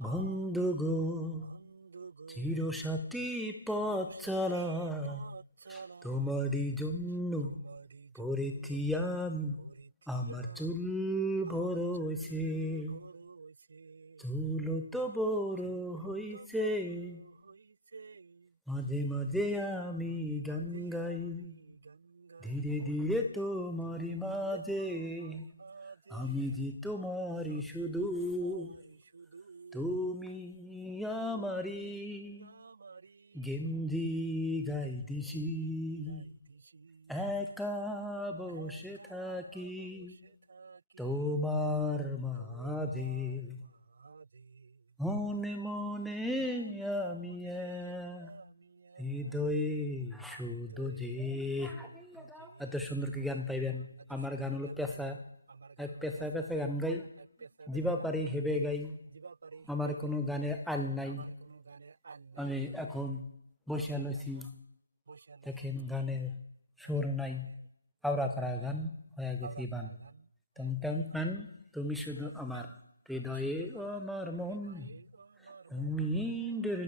বন্ধু গো, চিরসাথী পথ চলা তোমারই জন্য পড়েছি আমি। আমার চুল বড় হয়েছে, চুল তো বড় হইছে, মাঝে মাঝে আমি গান গাই। ধীরে ধীরে তোমারই মাঝে আমি যে তোমারই শুধু, তুমি আমারি গেঞ্জি গাই দিছি। একা বসে থাকি তোমার মাঝে, মনে মনে আমি হৃদয়ে শুধু যে। এত সুন্দর কি গান পাইবেন? আমার গান হলো পেশা, এক পেশা পেশা গান গাই, জিবা পারি হেবে গাই। আমার কোনো গানের আল নাই। আমি এখন বসে লইছি, দেখেন গানের সুর নাই, আওরা করা গান হয়ে গেছি বান। টং টং টান, তুমি শুধু আমার হৃদয়ে, ও আমার মন, তুমি ডের